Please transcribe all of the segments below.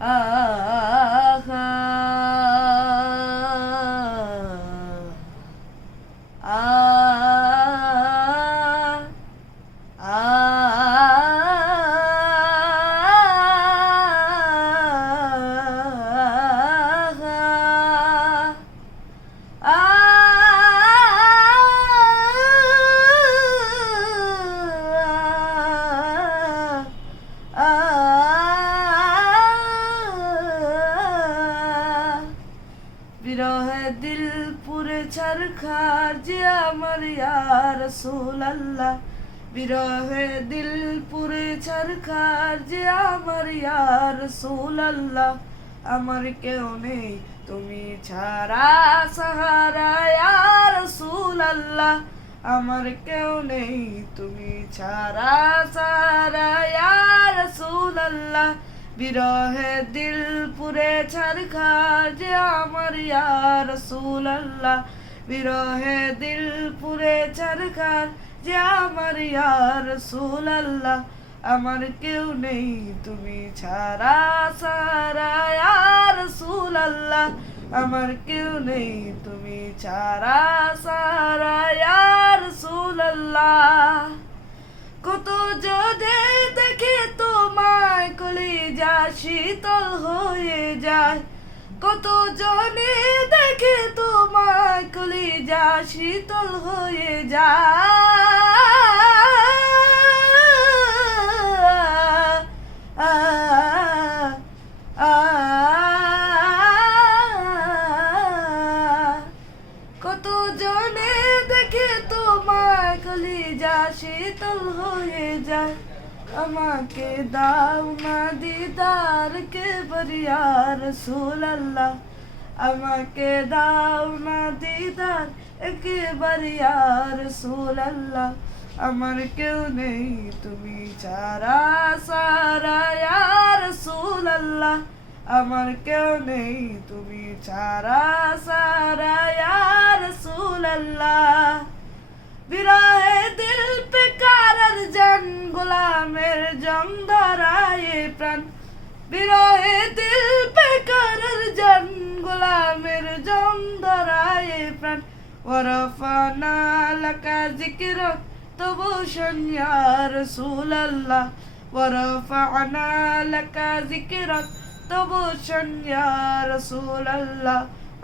আহা বিরহে দিল পুরে ছারখার যে আমার ইয়া রাসূলুল্লাহ, বিরহে দিল পুরে ছারখার যে আমার ইয়া রাসূলুল্লাহ। আমার কেউ নেই তুমি ছাড়া সাহারা ইয়া রাসূলুল্লাহ, আমার কেউ নেই তুমি ছাড়া সাহারা ইয়া রাসূলুল্লাহ। বিরহে দিল পুরে ছারখার যে আমার ইয়া রাসূলুল্লাহ, বিরহে দিল পুরে ছারখার যে আমার ইয়া রাসূলুল্লাহ। আমার কেউ নেই তুমি ছাড়া সারা ইয়া রাসূলুল্লাহ, আমার কেউ নেই তুমি ছাড়া সারা ইয়া রাসূলুল্লাহ। কত যদি দেখে তোমায় কলিজা শীতল হয়ে যায়, কত জনে দেখে তোমায় কলিজা শীতল হয়ে যায়। কত জনে দেখে তোমায় কলিজা শীতল হয়ে যায়। আমাকে দাও না দিদার কে বরিয়া রাসূলুল্লাহ, আমাকে দাও না দিদার একেবারে ইয়া রাসূলুল্লাহ। আমার কেউ নেই তুমি ছাড়া সারা ইয়া রাসূলুল্লাহ, আমার কেউ নেই তুমি ছাড়া সারা ইয়া রাসূলুল্লাহ। বিরহে দিল পে কারার জান গোলামের জং ধরায়ে প্রাণ, বিরহে দিল পে কারার জান গোলামের জং ধরায়ে প্রাণ। ওয়ারফানা লাকা যিকরাক তবুশন ইয়া রাসূলুল্লাহ, ওয়ারফানা লাকা যিকরাক তবুশন ইয়া রাসূলুল্লাহ।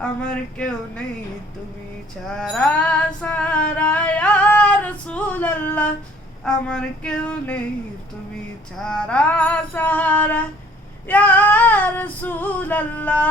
আমার কেউ নেই তুমি ছাড়া সারা ইয়া রাসূলুল্লাহ, আমার কেউ নেই তুমি ছাড়া সারা ইয়া রাসূলুল্লাহ।